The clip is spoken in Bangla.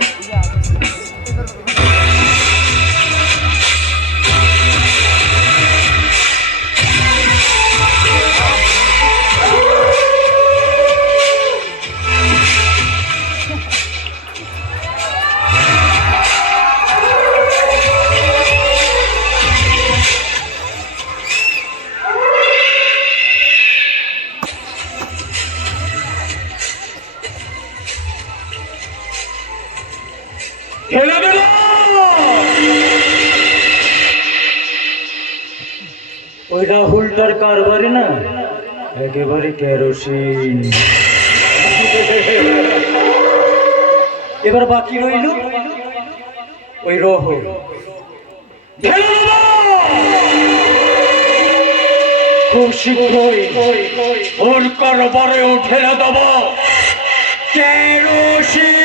Yeah. ওই রাহুলটার কারবারি না? একেবারে কেরোসিন। এবার বাকি রইল ওই রহ। খুব শীঘ্রই ওর কারবারেও ঠেলে দেব। কেরোসিন!